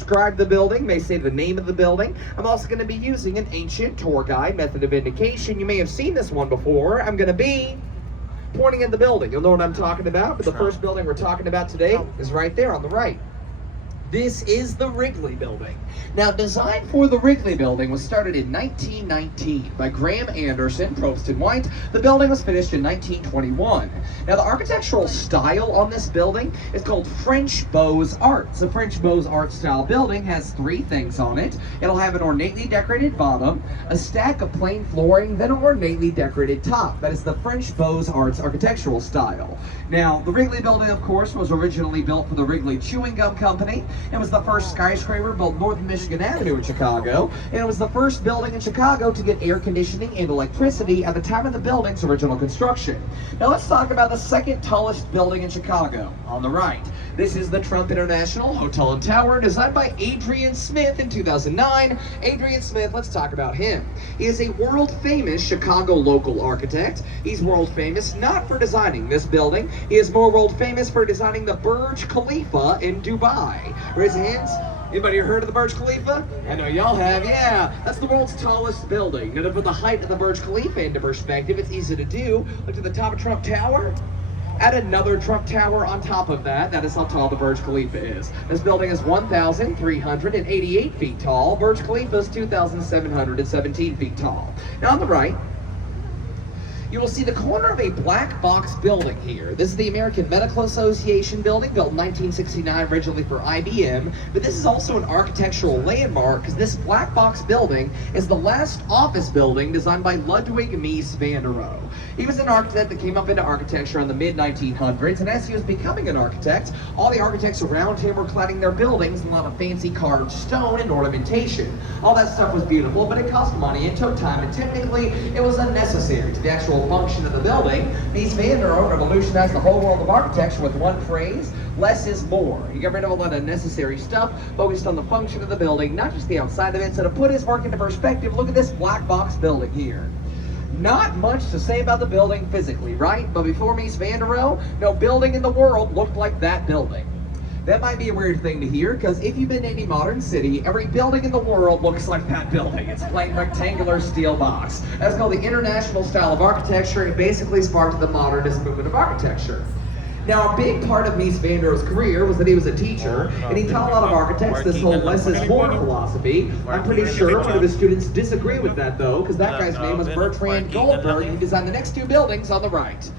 describe the building, may say the name of the building. I'm also going to be using an ancient tour guide method of indication. You may have seen this one before. I'm going to be pointing at the building. You'll know what I'm talking about, but the first building we're talking about today is right there on the right. This is the Wrigley Building. Now, design for the Wrigley Building was started in 1919 by Graham Anderson, Probst and White. The building was finished in 1921. Now, the architectural style on this building is called French Beaux Arts. The French Beaux Arts style building has three things on it. It'll have an ornately decorated bottom, a stack of plain flooring, then an ornately decorated top. That is the French Beaux Arts architectural style. Now, the Wrigley Building, of course, was originally built for the Wrigley Chewing Gum Company. It was the first skyscraper built north of Michigan Avenue in Chicago, and it was the first building in Chicago to get air conditioning and electricity at the time of the building's original construction. Now let's talk about the second tallest building in Chicago, on the right. This is the Trump International Hotel and Tower, designed by Adrian Smith in 2009. Adrian Smith, let's talk about him. He is a world-famous Chicago local architect. He's world-famous not for designing this building. He is more world-famous for designing the Burj Khalifa in Dubai. Raise your hands. Anybody heard of the Burj Khalifa? I know y'all have, yeah. That's the world's tallest building. Now to put the height of the Burj Khalifa into perspective, it's easy to do. Look to the top of Trump Tower. Add another Trump Tower on top of that. That is how tall the Burj Khalifa is. This building is 1,388 feet tall. Burj Khalifa is 2,717 feet tall. Now on the right, you will see the corner of a black box building here. This is the American Medical Association building, built in 1969 originally for IBM, but this is also an architectural landmark because this black box building is the last office building designed by Ludwig Mies van der Rohe. He was an architect that came up into architecture in the mid-1900s, and as he was becoming an architect, all the architects around him were cladding their buildings in a lot of fancy carved stone and ornamentation. All that stuff was beautiful, but it cost money, it took time, and technically it was unnecessary to the actual function of the building. Mies van der Rohe revolutionized the whole world of architecture with one phrase: less is more. He got rid of all that unnecessary stuff, focused on the function of the building, not just the outside of it. So to put his work into perspective, look at this black box building here. Not much to say about the building physically, right? But before Mies van der Rohe, no building in the world looked like that building. That might be a weird thing to hear, because if you've been in any modern city, every building in the world looks like that building. It's a plain rectangular steel box. That's called the International style of architecture. It basically sparked the modernist movement of architecture. Now, a big part of Mies van der Rohe's career was that he was a teacher, and he taught a lot of architects this whole less is more philosophy. I'm pretty sure one of his students disagree with that, though, because that guy's name was Bertrand Goldberg, who designed the next two buildings on the right.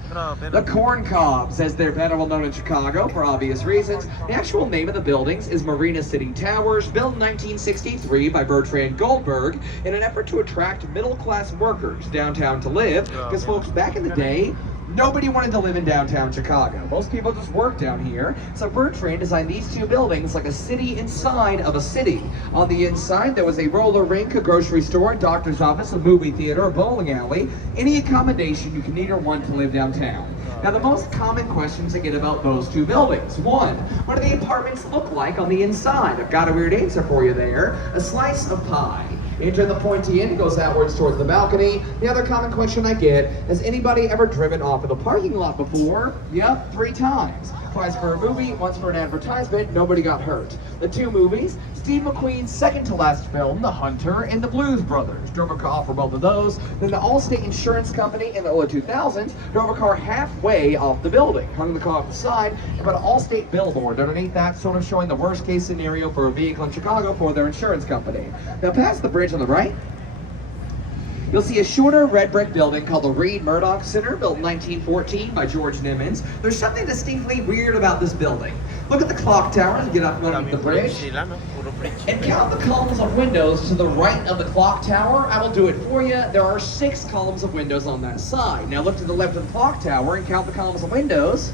The Corn Cobs, as they're better well known in Chicago for obvious reasons. The actual name of the buildings is Marina City Towers, built in 1963 by Bertrand Goldberg in an effort to attract middle-class workers downtown to live, because folks, back in the day, nobody wanted to live in downtown Chicago. Most people just worked down here. So Bertrand designed these two buildings like a city inside of a city. On the inside, there was a roller rink, a grocery store, a doctor's office, a movie theater, a bowling alley, any accommodation you can need or want to live downtown. Now, the most common questions I get about those two buildings. One, what do the apartments look like on the inside? I've got a weird answer for you there. A slice of pie. Enter the pointy end, goes outwards towards the balcony. The other common question I get, has anybody ever driven off of the parking lot before? Yep, 3 times. Twice for a movie, once for an advertisement, nobody got hurt. The two movies, Steve McQueen's second to last film, The Hunter, and The Blues Brothers. Drove a car for both of those. Then the Allstate Insurance Company in the early 2000s drove a car halfway off the building, hung the car off the side, and put an Allstate billboard underneath that, sort of showing the worst case scenario for a vehicle in Chicago for their insurance company. Now past the bridge on the right, you'll see a shorter red brick building called the Reed Murdoch Center, built in 1914 by George Nimmons. There's something distinctly weird about this building. Look at the clock tower as you get up underneath the bridge, and count the columns of windows to the right of the clock tower. I will do it for you. There are 6 columns of windows on that side. Now look to the left of the clock tower and count the columns of windows.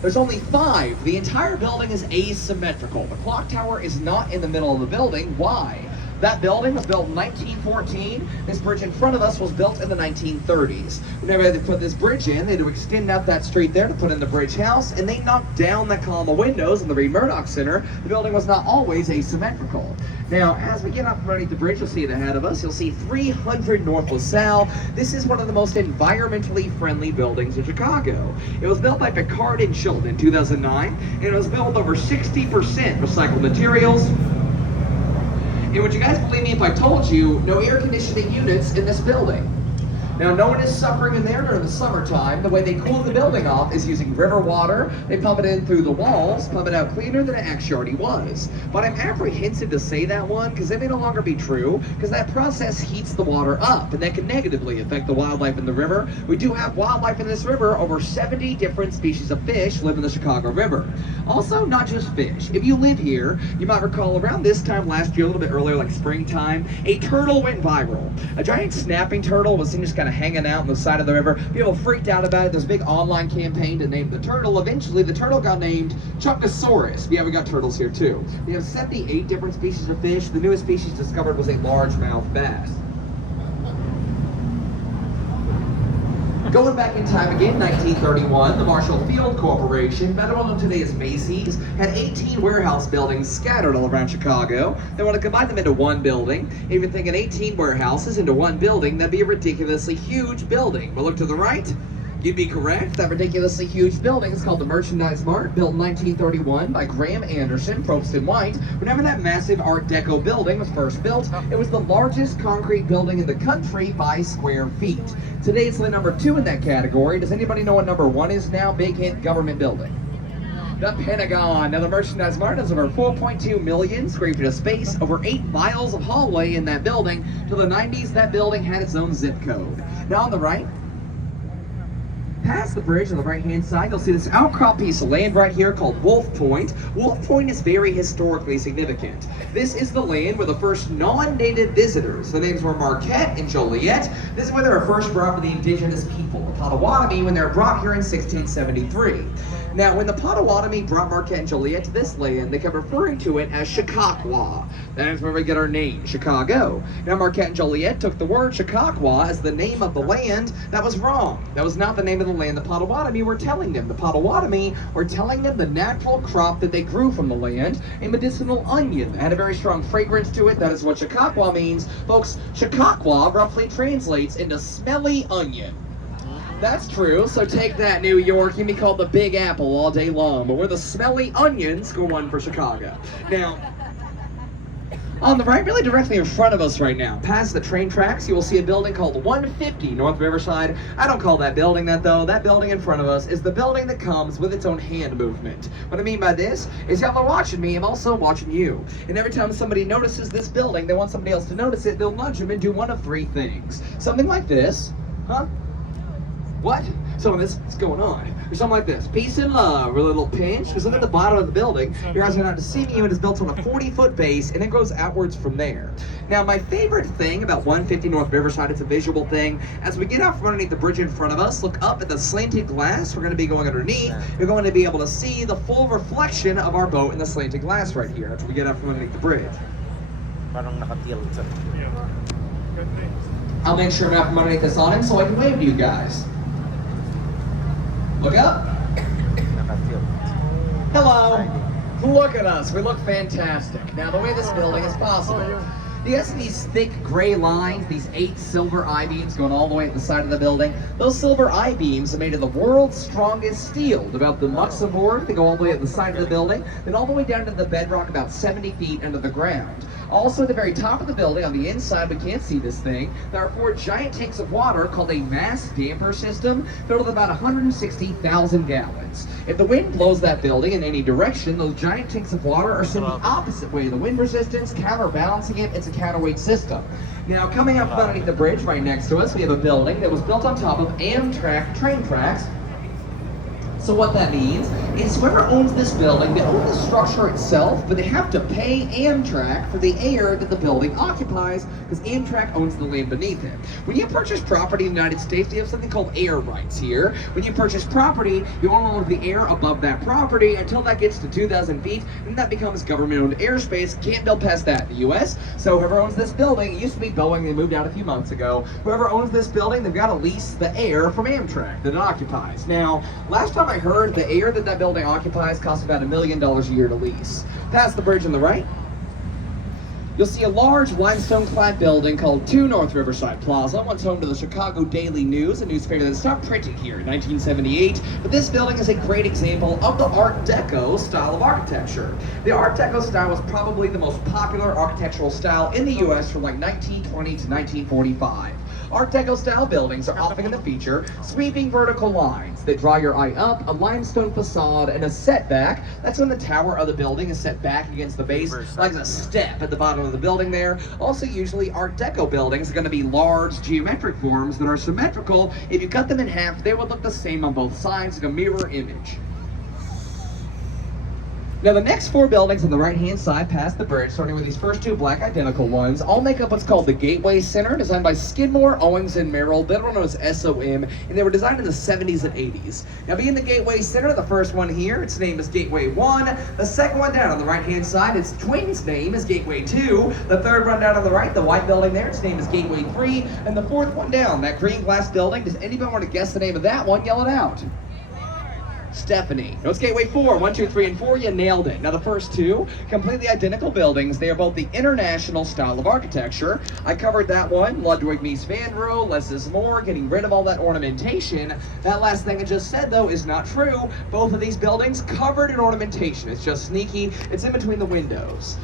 There's only 5. The entire building is asymmetrical. The clock tower is not in the middle of the building. Why? That building was built in 1914. This bridge in front of us was built in the 1930s. Whenever they put this bridge in, they had to extend out that street there to put in the bridge house, and they knocked down that column of windows in the Reed Murdoch Center. The building was not always asymmetrical. Now, as we get up underneath the bridge, you'll see it ahead of us. You'll see 300 North LaSalle. This is one of the most environmentally friendly buildings in Chicago. It was built by Picard and Schultz in 2009, and it was built with over 60% recycled materials, And would you guys believe me if I told you no air conditioning units in this building? Now, no one is suffering in there during the summertime. The way they cool the building off is using river water. They pump it in through the walls, pump it out cleaner than it actually already was. But I'm apprehensive to say that one because that may no longer be true, because that process heats the water up, and that can negatively affect the wildlife in the river. We do have wildlife in this river. Over 70 different species of fish live in the Chicago River. Also, not just fish. If you live here, you might recall around this time last year, a little bit earlier, like springtime, a turtle went viral. A giant snapping turtle was seen just kind of hanging out on the side of the river. People freaked out about it. There's a big online campaign to name the turtle. Eventually, the turtle got named Chunkosaurus. Yeah, we got turtles here too. We have 78 different species of fish. The newest species discovered was a largemouth bass. Going back in time again, 1931, the Marshall Field Corporation, better known today as Macy's, had 18 warehouse buildings scattered all around Chicago. They want to combine them into one building. Even thinking 18 warehouses into one building, that'd be a ridiculously huge building. But look to the right. You'd be correct. That ridiculously huge building is called the Merchandise Mart, built in 1931 by Graham Anderson, Probst and White. Whenever that massive Art Deco building was first built, it was the largest concrete building in the country by square feet. Today it's the number 2 in that category. Does anybody know what number 1 is now? Big hint, government building. The Pentagon. Now the Merchandise Mart has over 4.2 million square feet of space, over 8 miles of hallway in that building. Till the 90s, that building had its own zip code. Now on the right, past the bridge on the right-hand side, you'll see this outcrop piece of land right here called Wolf Point. Wolf Point is very historically significant. This is the land where the first non-native visitors, the names were Marquette and Joliet. This is where they were first brought to the indigenous people, the Potawatomi, when they were brought here in 1673. Now, when the Potawatomi brought Marquette and Joliet to this land, they kept referring to it as Chicago. That is where we get our name, Chicago. Now, Marquette and Joliet took the word Chicago as the name of the land. That was wrong. That was not the name of the land the Potawatomi were telling them. The Potawatomi were telling them the natural crop that they grew from the land, a medicinal onion that had a very strong fragrance to it. That is what Chicago means. Folks, Chicago roughly translates into smelly onion. That's true, so take that, New York. You can be called the Big Apple all day long, but we're the smelly onions. Go one for Chicago. Now, on the right, really directly in front of us right now, past the train tracks, you will see a building called 150 North Riverside. I don't call that building that, though. That building in front of us is the building that comes with its own hand movement. What I mean by this is y'all are watching me, I'm also watching you. And every time somebody notices this building, they want somebody else to notice it, they'll nudge them and do one of 3 things. Something like this. Huh? What? Some of this is going on. Or something like this. Peace and love, or a little pinch. Because look at the bottom of the building. Your eyes are not deceiving you. It is built on a 40-foot base, and it goes outwards from there. Now, my favorite thing about 150 North Riverside, it's a visual thing. As we get out from underneath the bridge in front of us, look up at the slanted glass. We're going to be going underneath. You're going to be able to see the full reflection of our boat in the slanted glass right here after we get out from underneath the bridge. I'll make sure I'm out from underneath this awning so I can wave to you guys. Look up. Hello. Look at us. We look fantastic. Now, the way this building is possible, you see these thick gray lines, these 8 silver I-beams going all the way at the side of the building. Those silver I-beams are made of the world's strongest steel. Developed in Luxembourg. They go all the way at the side of the building, then all the way down to the bedrock about 70 feet under the ground. Also, at the very top of the building, on the inside, we can't see this thing, there are 4 giant tanks of water called a mass damper system filled with about 160,000 gallons. If the wind blows that building in any direction, those giant tanks of water are sent the opposite way. The wind resistance, counterbalancing it, it's a counterweight system. Now, coming up from underneath the bridge right next to us, we have a building that was built on top of Amtrak train tracks. So what that means is whoever owns this building, they own the structure itself, but they have to pay Amtrak for the air that the building occupies, because Amtrak owns the land beneath it. When you purchase property in the United States, you have something called air rights here. When you purchase property, you only own the air above that property until that gets to 2,000 feet, and that becomes government-owned airspace. Can't build past that in the U.S., so whoever owns this building, it used to be Boeing, they moved out a few months ago. Whoever owns this building, they've got to lease the air from Amtrak that it occupies. Now, last time I heard, the air that building occupies costs about $1 million a year to lease. Past the bridge on the right, You'll see a large limestone-clad building called 2 North Riverside Plaza, once home to the Chicago Daily News, a newspaper that stopped printing here in 1978. But this building is a great example of the Art Deco style of architecture. The Art Deco style was probably the most popular architectural style in the U.S. from like 1920 to 1945. Art Deco style buildings are often going to feature sweeping vertical lines that draw your eye up, a limestone facade, and a setback. That's when the tower of the building is set back against the base, like a step at the bottom of the building there. Also, usually Art Deco buildings are going to be large geometric forms that are symmetrical. If you cut them in half, they would look the same on both sides, like a mirror image. Now the next 4 buildings on the right-hand side past the bridge, starting with these first 2 black identical ones, all make up what's called the Gateway Center, designed by Skidmore, Owings, and Merrill, better known as SOM, and they were designed in the 70s and 80s. Now being the Gateway Center, the first one here, its name is Gateway 1. The second one down on the right-hand side, its twin's name is Gateway 2. The third one down on the right, the white building there, its name is Gateway 3. And the fourth one down, that green glass building, does anybody want to guess the name of that one? Yell it out. Stephanie. No, it's Gateway 4. 1, 2, 3, and 4. You nailed it. Now the first 2, completely identical buildings. They are both the international style of architecture. I covered that one. Ludwig Mies van Roo, less is more, getting rid of all that ornamentation. That last thing I just said, though, is not true. Both of these buildings covered in ornamentation. It's just sneaky. It's in between the windows.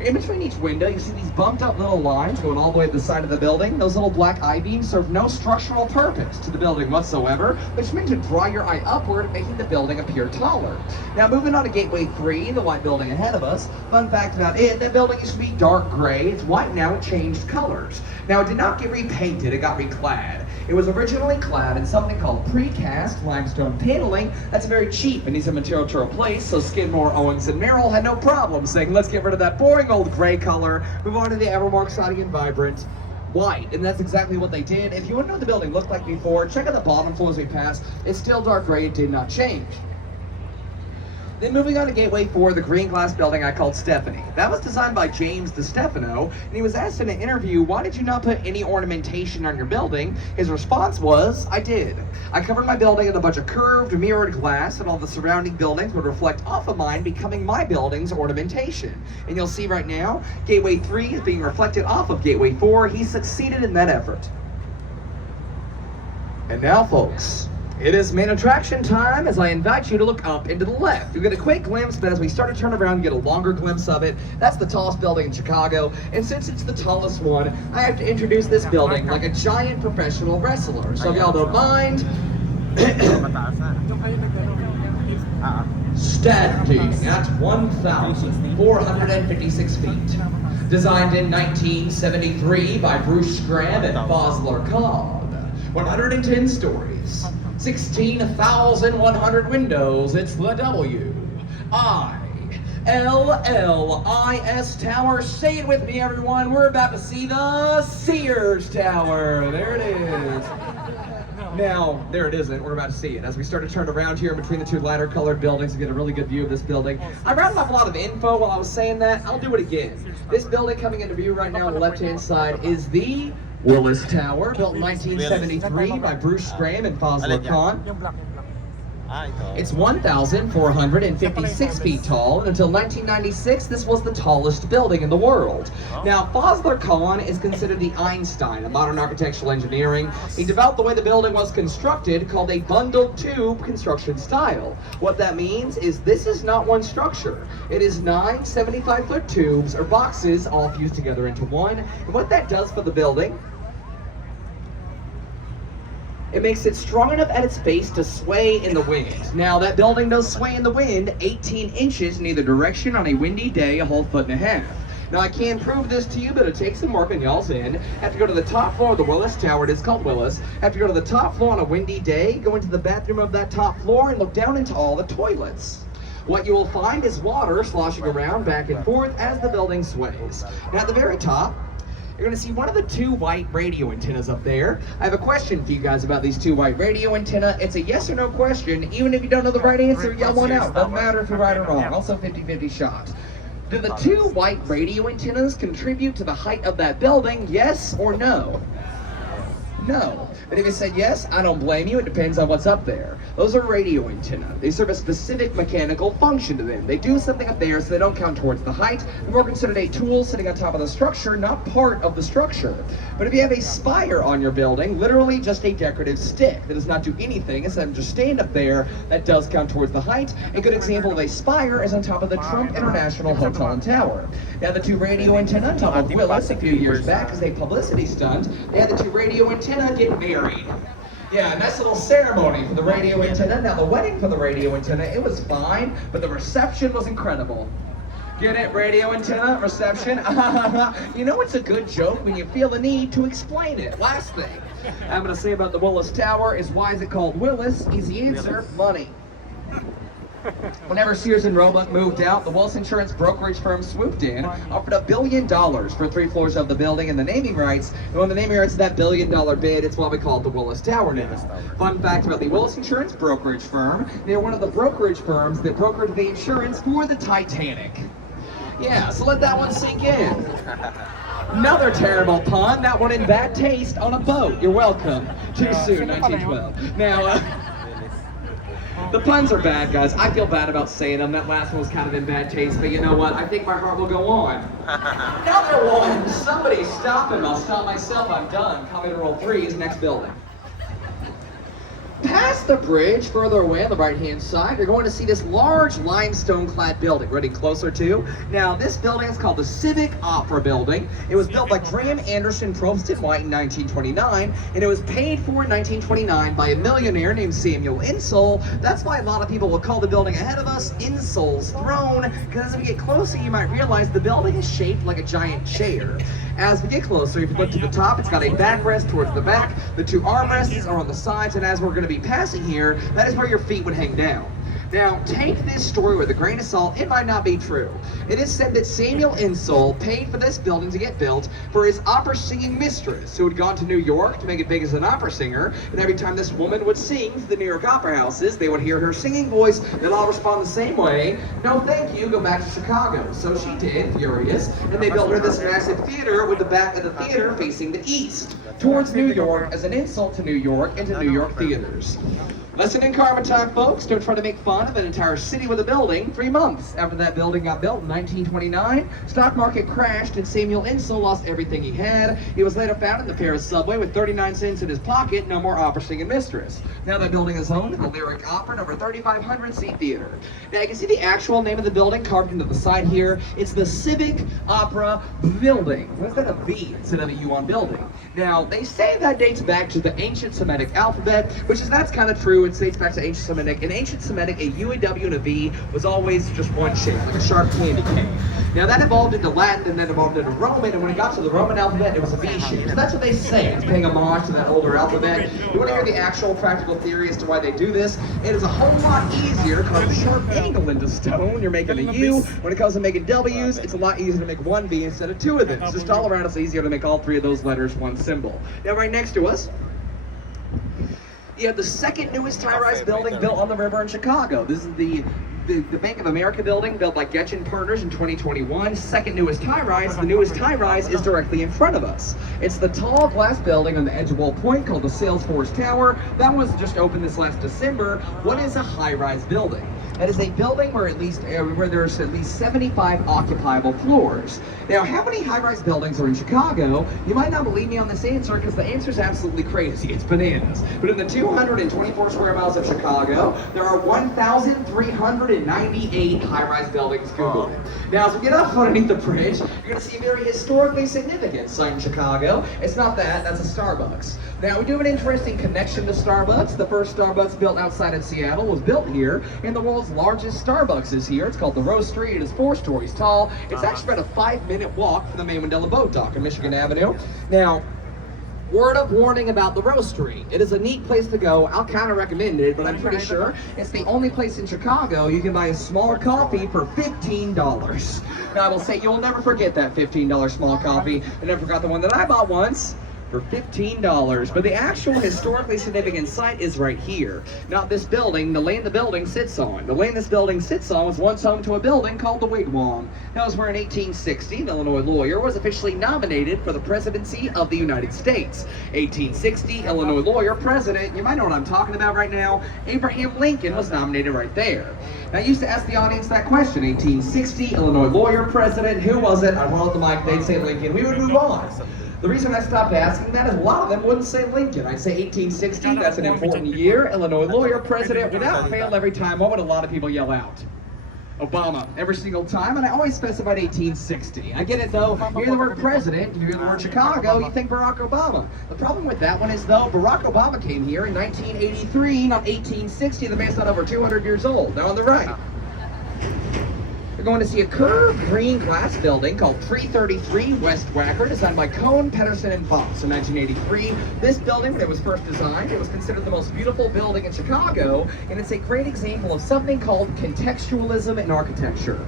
In between each window, you see these bumped up little lines going all the way to the side of the building. Those little black I-beams serve no structural purpose to the building whatsoever, which meant to draw your eye upward, making the building appear taller. Now moving on to Gateway 3, the white building ahead of us. Fun fact about it, that building used to be dark gray. It's white now, it changed colors. Now it did not get repainted, it got reclad. It was originally clad in something called precast limestone paneling. That's very cheap and needs a material to replace, so Skidmore, Owings, and Merrill had no problem saying, let's get rid of that boring old gray color, move on to the ever more exciting and vibrant white. And that's exactly what they did. If you want to know what the building looked like before, check out the bottom floor as we pass. It's still dark gray, it did not change. Then moving on to Gateway 4, the green glass building I called Stephanie. That was designed by James DeStefano, and he was asked in an interview, why did you not put any ornamentation on your building? His response was, I did. I covered my building in a bunch of curved, mirrored glass, and all the surrounding buildings would reflect off of mine, becoming my building's ornamentation. And you'll see right now, Gateway 3 is being reflected off of Gateway 4. He succeeded in that effort. And now, folks, it is main attraction time as I invite you to look up and to the left. You get a quick glimpse, but as we start to turn around, you get a longer glimpse of it. That's the tallest building in Chicago, and since it's the tallest one, I have to introduce this building like a giant professional wrestler. So if y'all don't mind, standing at 1,456 feet. Designed in 1973 by Bruce Graham and Fosler Cobb. 110 stories. 16,100 windows. It's the W-I-L-L-I-S Tower. Say it with me, everyone. We're about to see the Sears Tower. There it is. Now, there it isn't. We're about to see it. As we start to turn around here in between the 2 lighter colored buildings and get a really good view of this building. I rounded off a lot of info while I was saying that. I'll do it again. This building coming into view right now on the left-hand side is the Willis Tower, built in 1973 by Bruce Graham and Fosler Cobb. It's 1,456 feet tall, and until 1996, this was the tallest building in the world. Now, Fosler Cobb is considered the Einstein of modern architectural engineering. He developed the way the building was constructed, called a bundled tube construction style. What that means is this is not one structure. It is 9 75-foot tubes, or boxes, all fused together into one. And what that does for the building, it makes it strong enough at its base to sway in the wind. Now, that building does sway in the wind 18 inches in either direction on a windy day, a whole 1.5 feet. Now, I can prove this to you, but it takes some work on y'all's end. Have to go to the top floor of the Willis Tower. It is called Willis. Have to go to the top floor on a windy day, go into the bathroom of that top floor, and look down into all the toilets. What you will find is water sloshing around back and forth as the building sways. Now, at the very top, you're going to see one of the 2 white radio antennas up there. I have a question for you guys about these 2 white radio antenna. It's a yes or no question. Even if you don't know the right answer, yell one out. Doesn't matter if you're right or wrong. Also 50-50 shot. Do the 2 white radio antennas contribute to the height of that building, yes or no? No. But if you said yes, I don't blame you. It depends on what's up there. Those are radio antennae. They serve a specific mechanical function to them. They do something up there so they don't count towards the height. They're more considered a tool sitting on top of the structure, not part of the structure. But if you have a spire on your building, literally just a decorative stick that does not do anything instead of just stand up there, that does count towards the height. A good example of a spire is on top of the Trump International Hotel and Tower. Now the two radio antennae on top of Willis a few years back as a publicity stunt, they had the two radio antennae get married. Yeah, a nice little ceremony for the radio antenna. Now the wedding for the radio antenna, it was fine, but the reception was incredible. Get it? Radio antenna, reception. You know it's a good joke when you feel the need to explain it. Last thing I'm going to say about the Willis Tower is, why is it called Willis? Easy answer, money. Whenever Sears and Roebuck moved out, the Willis Insurance brokerage firm swooped in, offered $1 billion for 3 floors of the building and the naming rights. And when the naming rights of that $1 billion bid, it's why we call it the Willis Tower now. Fun fact about the Willis Insurance brokerage firm: they're one of the brokerage firms that brokered the insurance for the Titanic. Yeah, so let that one sink in. Another terrible pun, that one in bad taste on a boat. You're welcome. Too soon, 1912. Now, the puns are bad, guys. I feel bad about saying them. That last one was kind of in bad taste, but you know what? I think my heart will go on. Another one. Somebody stop him. I'll stop myself. I'm done. Coming to roll 3 is next building. Past the bridge, further away on the right-hand side, you're going to see this large limestone-clad building. Ready closer to? Now, this building is called the Civic Opera Building. It was built by Graham Anderson, Probst & White in 1929, and it was paid for in 1929 by a millionaire named Samuel Insull. That's why a lot of people will call the building ahead of us Insull's Throne, because as we get closer, you might realize the building is shaped like a giant chair. As we get closer, if you look to the top, it's got a backrest towards the back. The 2 armrests are on the sides, and as we're going to be passing here, that is where your feet would hang down. Now, take this story with a grain of salt. It might not be true. It is said that Samuel Insull paid for this building to get built for his opera singing mistress, who had gone to New York to make it big as an opera singer, and every time this woman would sing to the New York opera houses, they would hear her singing voice. They'd all respond the same way: "No thank you, go back to Chicago." So she did, furious, and they built her this massive theater with the back of the theater facing the east, towards New York, as an insult to New York and to New York theaters. Lesson in karma time, folks. Don't try to make fun of an entire city with a building. 3 months after that building got built in 1929, stock market crashed and Samuel Insull lost everything he had. He was later found in the Paris subway with 39 cents in his pocket. No more opera singing mistress. Now that building is home to the Lyric Opera and over 3,500 seat theater. Now you can see the actual name of the building carved into the side here. It's the Civic Opera Building. What's that, a V instead of a U on building? Now they say that dates back to the ancient Semitic alphabet, which is, that's kind of true. It dates back to ancient Semitic. In ancient Semitic, a U, a W, and a V was always just one shape, like a sharp candy cane. Now that evolved into Latin and then evolved into Roman, and when it got to the Roman alphabet, it was a V shape. So that's what they say. It's paying homage to that older alphabet. You want to hear the actual practical theory as to why they do this? It is a whole lot easier to carve a sharp angle into stone. You're making a U. When it comes to making W's, it's a lot easier to make one V instead of 2 of them. It's just all around, it's easier to make all 3 of those letters one symbol. Now right next to us, you have the second newest high-rise building built on the river in Chicago. This is the Bank of America building, built by Getchen Partners in 2021. Second newest high-rise. The newest high-rise is directly in front of us. It's the tall glass building on the edge of Wall Point called the Salesforce Tower. That was just opened this last December. What is a high-rise building? That is a building where there's at least 75 occupiable floors. Now, how many high-rise buildings are in Chicago? You might not believe me on this answer, because the answer is absolutely crazy. It's bananas. But in the 224 square miles of Chicago, there are 1,398 high-rise buildings. Google it. Now, as we get up underneath the bridge, you're going to see a very historically significant site in Chicago. It's not that. That's a Starbucks. Now, we do have an interesting connection to Starbucks. The first Starbucks built outside of Seattle was built here, and the world's largest Starbucks is here. It's called the Roastery. It is 4 stories tall. It's actually about a 5-minute walk from the main Mandela boat dock on Michigan Avenue. Now, word of warning about the Roastery. It is a neat place to go. I'll kind of recommend it, but I'm pretty sure it's the only place in Chicago you can buy a small coffee for $15. Now, I will say you'll never forget that $15 small coffee. I never forgot the one that I bought once for $15. But the actual historically significant site is right here. Not this building, the land the building sits on. The land this building sits on was once home to a building called the Wigwam. That was where in 1860, an Illinois lawyer was officially nominated for the presidency of the United States. 1860, Illinois lawyer, president, you might know what I'm talking about right now, Abraham Lincoln was nominated right there. Now, I used to ask the audience that question, 1860, Illinois lawyer, president, who was it? I'd hold up the mic, they'd say Lincoln, we would move on. The reason I stopped asking that is a lot of them wouldn't say Lincoln. I'd say 1860, that's an important year, Illinois lawyer, president, without fail every time. What would a lot of people yell out? Obama, every single time, and I always specified 1860. I get it though, you hear the word president, you hear the word Chicago, you think Barack Obama. The problem with that one is though, Barack Obama came here in 1983, not 1860, the man's not over 200 years old. Now on the right, we're going to see a curved green glass building called 333 West Wacker, designed by Cohn, Pedersen, and Fox in 1983. This building, when it was first designed, it was considered the most beautiful building in Chicago, and it's a great example of something called contextualism in architecture.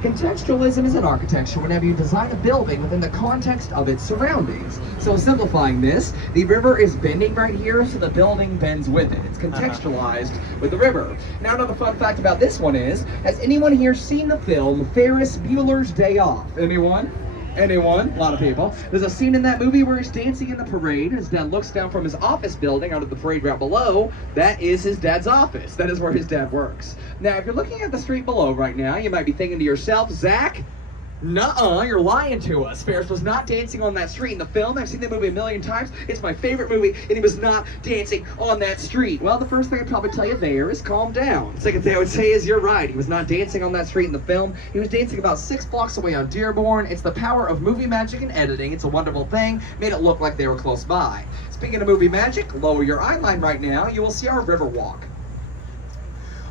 Contextualism is in architecture whenever you design a building within the context of its surroundings. So simplifying this, the river is bending right here, so the building bends with it. It's contextualized with the river. Now another fun fact about this one is, has anyone here seen the film Ferris Bueller's Day Off? Anyone? Anyone? A lot of people. There's a scene in that movie where he's dancing in the parade, and his dad looks down from his office building onto the parade route below. That is his dad's office. That is where his dad works. Now, if you're looking at the street below right now, you might be thinking to yourself, Zach, nuh-uh, you're lying to us. Ferris was not dancing on that street in the film. I've seen that movie a million times. It's my favorite movie, and he was not dancing on that street. Well, the first thing I'd probably tell you there is calm down. The second thing I would say is you're right. He was not dancing on that street in the film. He was dancing about 6 blocks away on Dearborn. It's the power of movie magic and editing. It's a wonderful thing. Made it look like they were close by. Speaking of movie magic, lower your eye line right now. You will see our river walk.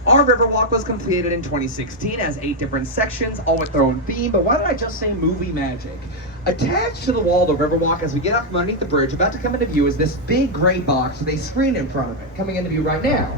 Our Riverwalk was completed in 2016, has 8 different sections, all with their own theme, but why did I just say movie magic? Attached to the wall of the Riverwalk as we get up from underneath the bridge, about to come into view, is this big gray box with a screen in front of it, coming into view right now.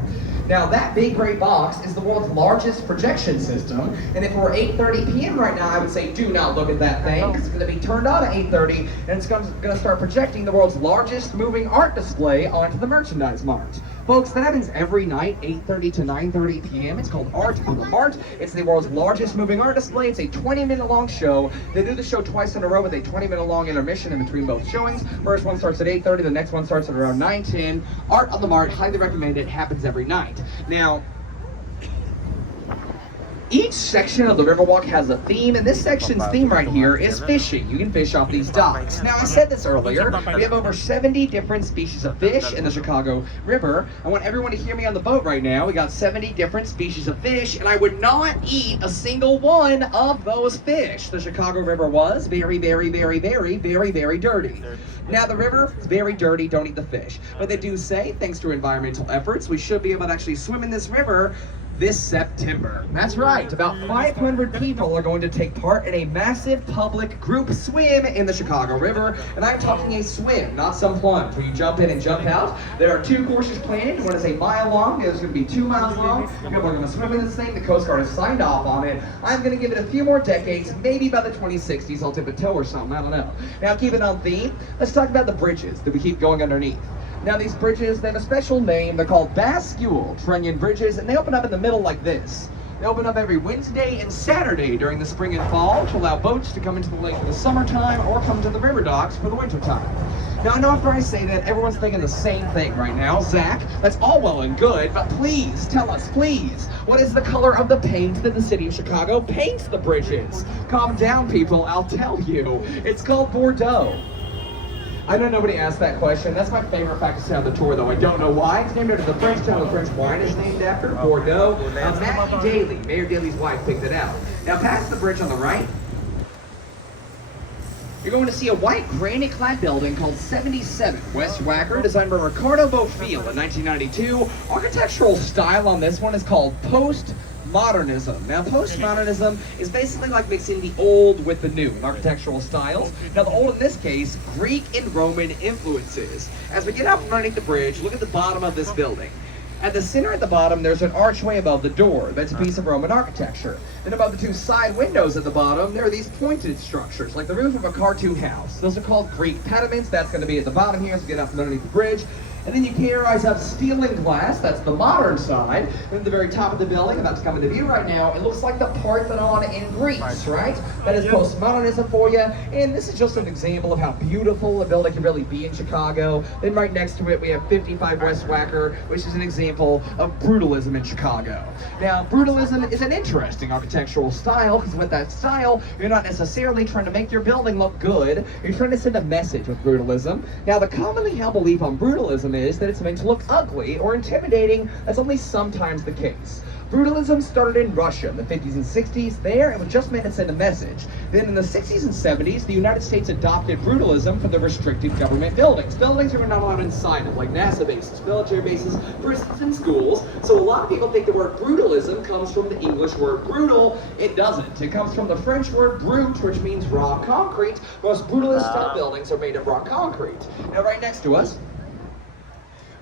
Now that big gray box is the world's largest projection system, and if it were 8:30 p.m. right now, I would say do not look at that thing, because it's going to be turned on at 8:30, and it's going to start projecting the world's largest moving art display onto the merchandise mart. Folks, that happens every night, 8:30 to 9:30 p.m. It's called Art on the Mart. It's the world's largest moving art display. It's a 20-minute long show. They do the show twice in a row with a 20-minute long intermission in between both showings. First one starts at 8:30, the next one starts at around 9:10. Art on the Mart, highly recommend it. Happens every night. Now, each section of the Riverwalk has a theme, and this section's theme right here is fishing. You can fish off these docks. Now, I said this earlier, we have over 70 different species of fish in the Chicago River. I want everyone to hear me on the boat right now. We got 70 different species of fish, and I would not eat a single one of those fish. The Chicago River was very, very, very, very, very, very dirty. Now, the river is very dirty, don't eat the fish. But they do say, thanks to environmental efforts, we should be able to actually swim in this river this September. That's right, about 500 people are going to take part in a massive public group swim in the Chicago River, and I'm talking a swim, not some plunge where you jump in and jump out. There are 2 courses planned. One is a mile long, the other is going to be 2 miles long. People are going to swim in this thing. The Coast Guard has signed off on it. I'm going to give it a few more decades, maybe by the 2060s I'll dip a toe or something, I don't know. Now, keep it on theme, let's talk about the bridges that we keep going underneath. Now these bridges, they have a special name. They're called bascule trunnion bridges, and they open up in the middle like this. They open up every Wednesday and Saturday during the spring and fall to allow boats to come into the lake for the summertime or come to the river docks for the wintertime. Now I know after I say that, everyone's thinking the same thing right now. Zach, that's all well and good, but please, tell us, please, what is the color of the paint that the city of Chicago paints the bridges? Calm down, people, I'll tell you. It's called Bordeaux. I know nobody asked that question. That's my favorite fact to say on the tour, though. I don't know why. It's named after the French town the French wine is named after, Bordeaux. Maggie Daly, Mayor Daley's wife, picked it out. Now, past the bridge on the right, you're going to see a white granite-clad building called 77 West Wacker, designed by Ricardo Bofill in 1992. Architectural style on this one is called postmodernism. Now, postmodernism is basically like mixing the old with the new in architectural styles. Now, the old in this case, Greek and Roman influences. As we get out from underneath the bridge, look at the bottom of this building. At the center at the bottom, there's an archway above the door. That's a piece of Roman architecture. Then above the two side windows at the bottom, there are these pointed structures, like the roof of a cartoon house. Those are called Greek pediments. That's going to be at the bottom here, so get up from underneath the bridge. And then you can rise up steel and glass, that's the modern side. And at the very top of the building, about to come into view right now, it looks like the Parthenon in Greece, right? That is postmodernism for you. And this is just an example of how beautiful a building can really be in Chicago. Then right next to it, we have 55 West Wacker, which is an example of brutalism in Chicago. Now, brutalism is an interesting architectural style, because with that style, you're not necessarily trying to make your building look good. You're trying to send a message with brutalism. Now, the commonly held belief on brutalism is that it's meant to look ugly or intimidating. That's only sometimes the case. Brutalism started in Russia in the 50s and 60s. There, it was just meant to send a message. Then in the 60s and 70s, the United States adopted brutalism for the restricted government buildings. Buildings that were not allowed inside of, like NASA bases, military bases, for instance, in schools. So a lot of people think the word brutalism comes from the English word brutal. It doesn't. It comes from the French word brute, which means raw concrete. Most brutalist style buildings are made of raw concrete. Now, right next to us,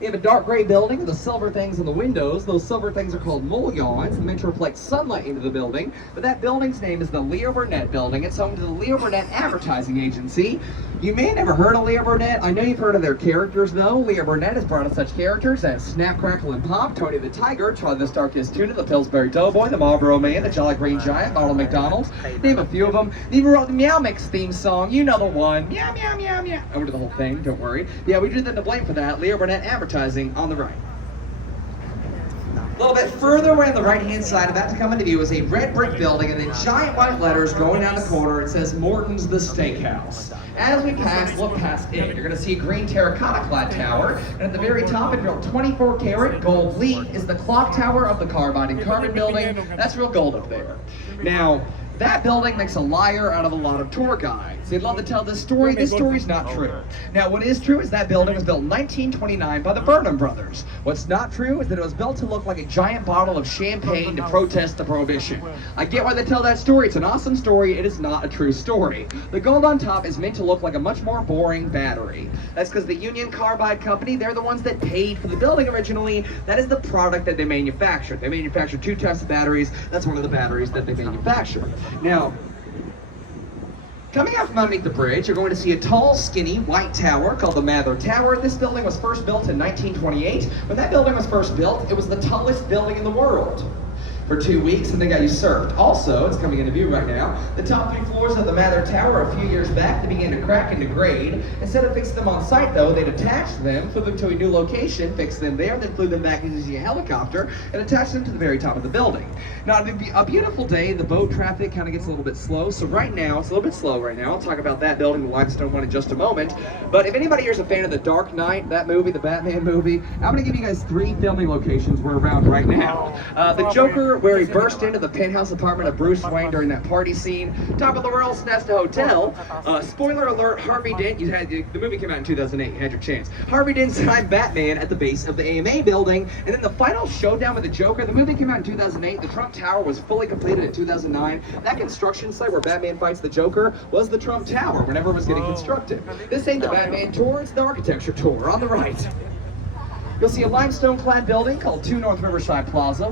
we have a dark gray building with the silver things in the windows. Those silver things are called mullions. They're meant to reflect sunlight into the building. But that building's name is the Leo Burnett Building. It's home to the Leo Burnett Advertising Agency. You may have never heard of Leo Burnett. I know you've heard of their characters, though. Leo Burnett has brought in such characters as Snap, Crackle, and Pop, Tony the Tiger, Charlie the Starkist Tuna, the Pillsbury Doughboy, the Marlboro Man, the Jolly Green Giant, Ronald McDonald's. Name a few of them. They even wrote the Meow Mix theme song. You know the one. Meow, meow, meow, meow. Over to the whole thing, don't worry. Yeah, we did them to blame for that. Leo Burnett Advertising on the right. A little bit further away on the right-hand side, about to come into view, is a red brick building, and in giant white letters going down the corner, it says Morton's the Steakhouse. As we pass, look past it, you're going to see a green terracotta-clad tower, and at the very top, in real 24-karat gold leaf, is the clock tower of the Carbide and Carbon building. That's real gold up there. Now, that building makes a liar out of a lot of tour guides. They'd love to tell this story. This story's not true. Now, what is true is that building was built in 1929 by the Burnham brothers. What's not true is that it was built to look like a giant bottle of champagne to protest the Prohibition. I get why they tell that story. It's an awesome story. It is not a true story. The gold on top is meant to look like a much more boring battery. That's because the Union Carbide Company, they're the ones that paid for the building originally. That is the product that they manufactured. They manufactured 2 types of batteries. That's one of the batteries that they manufactured. Now, coming out from underneath the bridge, you're going to see a tall, skinny, white tower called the Mather Tower. This building was first built in 1928. When that building was first built, it was the tallest building in the world for 2 weeks, and then got usurped. Also, it's coming into view right now, the top 3 floors of the Mather Tower a few years back, they began to crack and degrade. Instead of fixing them on site, though, they detached them, flew them to a new location, fixed them there, then flew them back using a helicopter, and attached them to the very top of the building. Now, it'd be a beautiful day. The boat traffic kind of gets a little bit slow, so right now, it's a little bit slow right now. I'll talk about that building, the limestone one, in just a moment. But if anybody here is a fan of The Dark Knight, that movie, the Batman movie, I'm going to give you guys 3 filming locations we're around right now. The Joker, where he burst into the penthouse apartment of Bruce Wayne during that party scene. Top of the World's Nest Hotel. Spoiler alert, Harvey Dent, the movie came out in 2008, you had your chance. Harvey Dent said, "I'm Batman," at the base of the AMA building. And then the final showdown with the Joker, the movie came out in 2008. The Trump Tower was fully completed in 2009. That construction site where Batman fights the Joker was the Trump Tower whenever it was getting constructed. This ain't the Batman tour, it's the architecture tour on the right. You'll see a limestone-clad building called 2 North Riverside Plaza.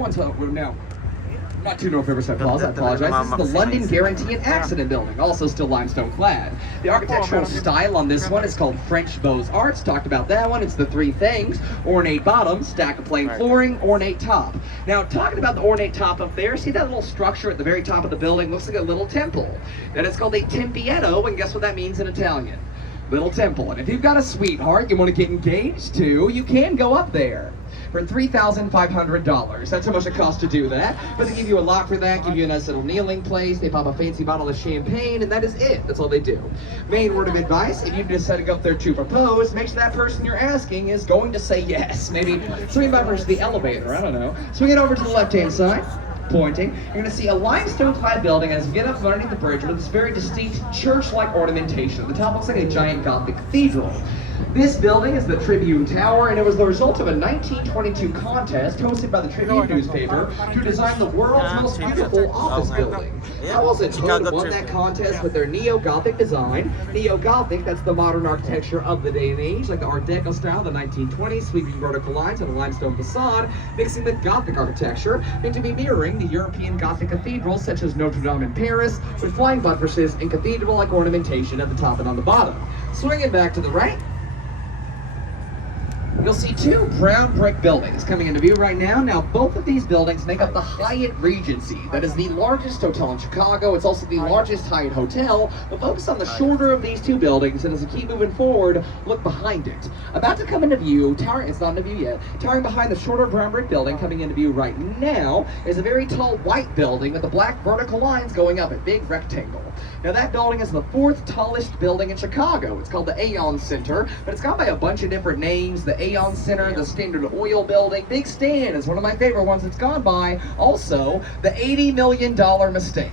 Not 2 North Riverside Plaza, I apologize. This is the London Guarantee and Accident Building, also still limestone clad. The architectural style on this one is called French Beaux Arts. Talked about that one. It's the 3 things: ornate bottom, stack of plain flooring, ornate top. Now, talking about the ornate top up there, see that little structure at the very top of the building? Looks like a little temple. That is called a tempietto, and guess what that means in Italian? Little temple. And if you've got a sweetheart you want to get engaged to, you can go up there for $3,500. That's how much it costs to do that. But they give you a lock for that, give you a nice little kneeling place, they pop a fancy bottle of champagne, and that is it. That's all they do. Main word of advice, if you decide to go up there to propose, make sure that person you're asking is going to say yes. Maybe swing by versus the elevator, I don't know. Swing it over to the left-hand side, pointing. You're going to see a limestone-clad building as you get up from underneath the bridge with this very distinct church-like ornamentation. The top looks like a giant Gothic cathedral. This building is the Tribune Tower, and it was the result of a 1922 contest hosted by the Tribune newspaper to design the world's most beautiful office building. How was it? Hood won that contest with their neo-Gothic design. Neo-Gothic, that's the modern architecture of the day and age, like the Art Deco style of the 1920s, sweeping vertical lines and a limestone facade, mixing with Gothic architecture, and to be mirroring the European Gothic cathedrals such as Notre Dame in Paris, with flying buttresses and cathedral-like ornamentation at the top and on the bottom. Swinging back to the right, you'll see two brown brick buildings coming into view right now. Now, both of these buildings make up the Hyatt Regency. That is the largest hotel in Chicago. It's also the largest Hyatt hotel. But focus on the shorter of these two buildings, and as we keep moving forward, look behind it. About to come into view, it's not into view yet, towering behind the shorter brown brick building coming into view right now is a very tall white building with the black vertical lines going up, a big rectangle. Now, that building is the fourth tallest building in Chicago. It's called the Aon Center, but it's gone by a bunch of different names. The Aon Center, the Standard Oil Building, Big Stan is one of my favorite ones it's gone by. Also, the $80 million mistake.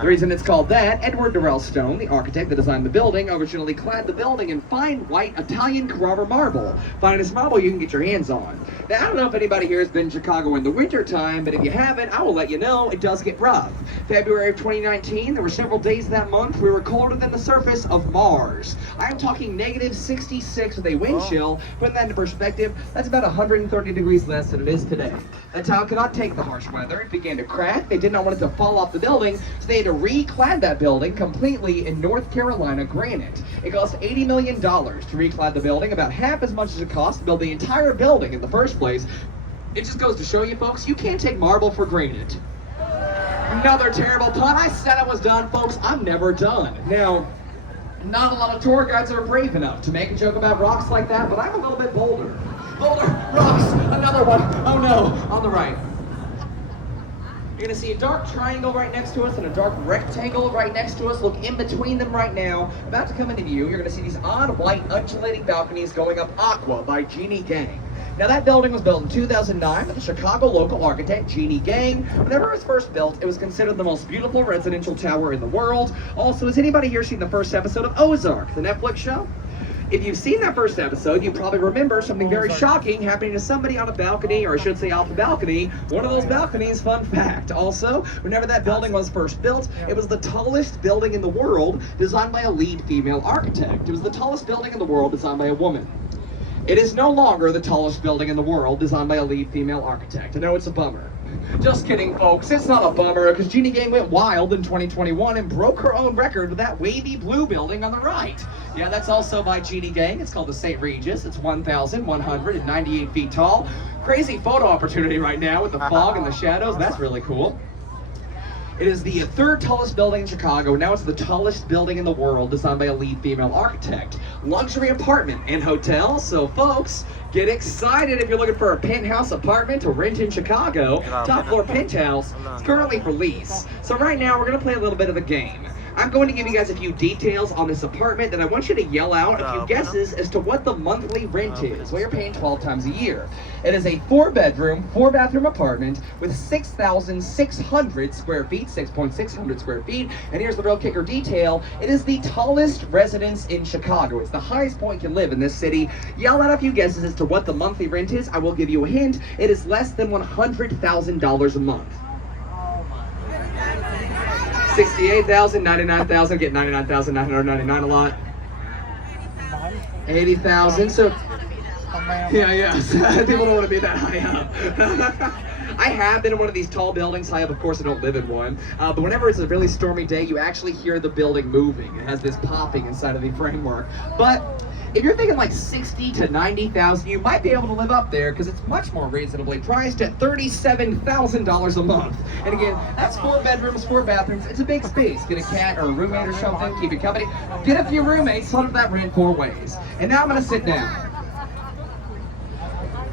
The reason it's called that, Edward Durrell Stone, the architect that designed the building, originally clad the building in fine white Italian Carrara marble. Finest marble you can get your hands on. Now, I don't know if anybody here has been in Chicago in the winter time, but if you haven't, I will let you know it does get rough. February of 2019, there were several days that month we were colder than the surface of Mars. I'm talking negative 66 with a wind chill. Putting that into perspective, that's about 130 degrees less than it is today. The town could not take the harsh weather. It began to crack. They did not want it to fall off the building, so they had to reclad that building completely in North Carolina granite. It cost $80 million to reclad the building, about half as much as it cost to build the entire building in the first place. It just goes to show you, folks, you can't take marble for granted. Another terrible pun. I said I was done, folks. I'm never done. Now, not a lot of tour guides are brave enough to make a joke about rocks like that, but I'm a little bit bolder. Boulder, rocks, another one. Oh no, on the right. You're gonna see a dark triangle right next to us and a dark rectangle right next to us. Look in between them right now. About to come into view, you're gonna see these odd white undulating balconies going up Aqua by Jeannie Gang. Now, that building was built in 2009 by the Chicago local architect, Jeannie Gang. Whenever it was first built, it was considered the most beautiful residential tower in the world. Also, has anybody here seen the first episode of Ozark, the Netflix show? If you've seen that first episode, you probably remember something very shocking happening to somebody on a balcony, or I should say off a balcony. One of those balconies, fun fact. Also, whenever that building was first built, it was the tallest building in the world designed by a lead female architect. It was the tallest building in the world designed by a woman. It is no longer the tallest building in the world designed by a lead female architect. I know it's a bummer. Just kidding, folks. It's not a bummer, because Jeannie Gang went wild in 2021 and broke her own record with that wavy blue building on the right. Yeah, that's also by Jeannie Gang. It's called the St. Regis. It's 1,198 feet tall. Crazy photo opportunity right now with the fog and the shadows. That's really cool. It is the third tallest building in Chicago. Now it's the tallest building in the world designed by a lead female architect. Luxury apartment and hotel. So folks, get excited if you're looking for a penthouse apartment to rent in Chicago. Top floor penthouse. It's currently for lease. So right now we're going to play a little bit of a game. I'm going to give you guys a few details on this apartment, and I want you to yell out a few guesses as to what the monthly rent is, what you're paying 12 times a year. It is a 4-bedroom, 4-bathroom apartment with 6,600 square feet, 6,600 square feet. And here's the real kicker detail. It is the tallest residence in Chicago. It's the highest point you can live in this city. Yell out a few guesses as to what the monthly rent is. I will give you a hint. It is less than $100,000 a month. 68,000, 99,000, get 99,999 a lot. 80,000, so yeah, people don't want to be that high up. I have been in one of these tall buildings high up. Of course, I don't live in one. But whenever it's a really stormy day, you actually hear the building moving. It has this popping inside of the framework. But if you're thinking like 60 to 90,000, you might be able to live up there because it's much more reasonably priced at $37,000 a month. And again, that's 4 bedrooms, 4 bathrooms. It's a big space. Get a cat or a roommate or something, keep you company. Get a few roommates, split up that rent 4 ways. And now I'm going to sit down.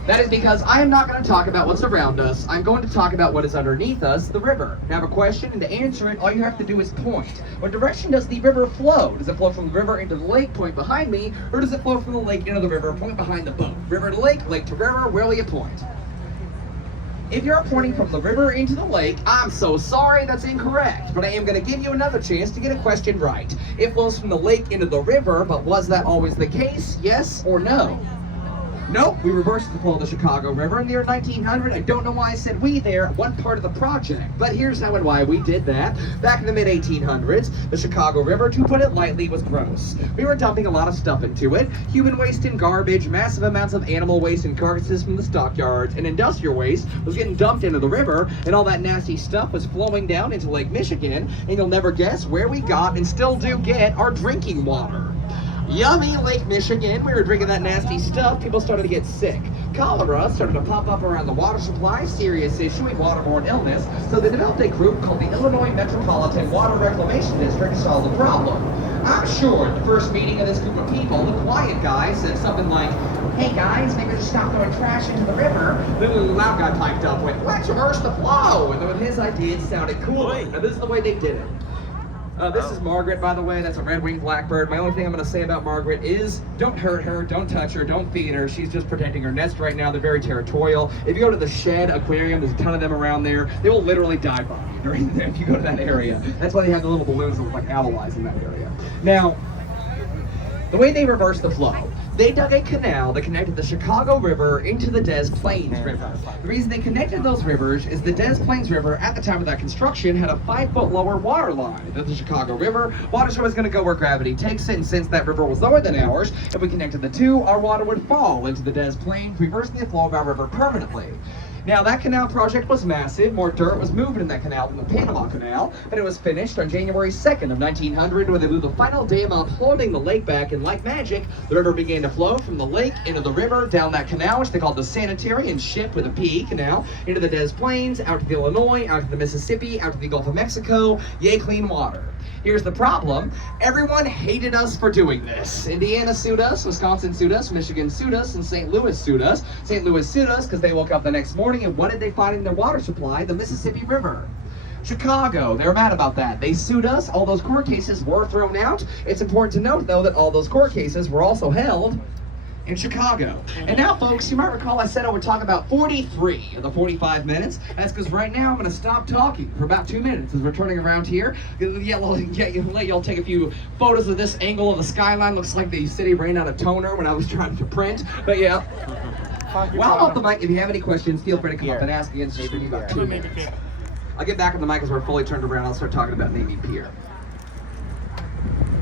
That is because I am not going to talk about what's around us. I'm going to talk about what is underneath us, the river. I have a question, and to answer it, all you have to do is point. What direction does the river flow? Does it flow from the river into the lake, point behind me, or does it flow from the lake into the river, point behind the boat? River to lake to river, where will you point? If you're pointing from the river into the lake, I'm so sorry, that's incorrect. But I am going to give you another chance to get a question right. It flows from the lake into the river, but was that always the case? Yes or no? Nope, we reversed the flow of the Chicago River in the year 1900. I don't know why I said we there at one part of the project, but here's how and why we did that. Back in the mid-1800s, the Chicago River, to put it lightly, was gross. We were dumping a lot of stuff into it. Human waste and garbage, massive amounts of animal waste and carcasses from the stockyards, and industrial waste was getting dumped into the river, and all that nasty stuff was flowing down into Lake Michigan, and you'll never guess where we got and still do get our drinking water. Yummy Lake Michigan. We were drinking that nasty stuff. People started to get sick. Cholera started to pop up around the water supply, serious issue with waterborne illness. So they developed a group called the Illinois Metropolitan Water Reclamation District to solve the problem. I'm sure at the first meeting of this group of people, the quiet guy said something like, "Hey guys, maybe just stop throwing trash into the river." Then the loud guy piped up with, "Let's reverse the flow." And then with his idea, it sounded cool. Now this is the way they did it. This is Margaret, by the way. That's a red-winged blackbird. My only thing I'm going to say about Margaret is don't hurt her, don't touch her, don't feed her. She's just protecting her nest right now. They're very territorial. If you go to the Shed Aquarium, there's a ton of them around there. They will literally dive on you if you go to that area. That's why they have the little balloons that look like owl eyes in that area. Now, the way they reverse the flow, they dug a canal that connected the Chicago River into the Des Plaines River. The reason they connected those rivers is the Des Plaines River, at the time of that construction, had a 5-foot lower water line than the Chicago River. Water's always going to go where gravity takes it, and since that river was lower than ours, if we connected the two, our water would fall into the Des Plaines, reversing the flow of our river permanently. Now, that canal project was massive. More dirt was moved in that canal than the Panama Canal, and it was finished on January 2nd of 1900, where they blew the final dam up, holding the lake back, and like magic, the river began to flow from the lake into the river, down that canal, which they called the Sanitary and Ship with a P canal, into the Des Plaines, out to the Illinois, out to the Mississippi, out to the Gulf of Mexico. Yay, clean water. Here's the problem. Everyone hated us for doing this. Indiana sued us, Wisconsin sued us, Michigan sued us, and St. Louis sued us. St. Louis sued us because they woke up the next morning and what did they find in their water supply? The Mississippi River. Chicago, they were mad about that. They sued us. All those court cases were thrown out. It's important to note, though, that all those court cases were also held in Chicago. And now, folks, you might recall I said I would talk about 43 of the 45 minutes. That's because right now I'm going to stop talking for about 2 minutes as we're turning around here. Let y'all take a few photos of this angle of the skyline. Looks like the city ran out of toner when I was trying to print. But yeah. While I'm off the mic, if you have any questions, feel free to come up and ask again. About 2 minutes. I'll get back on the mic as we're fully turned around. I'll start talking about Navy Pier.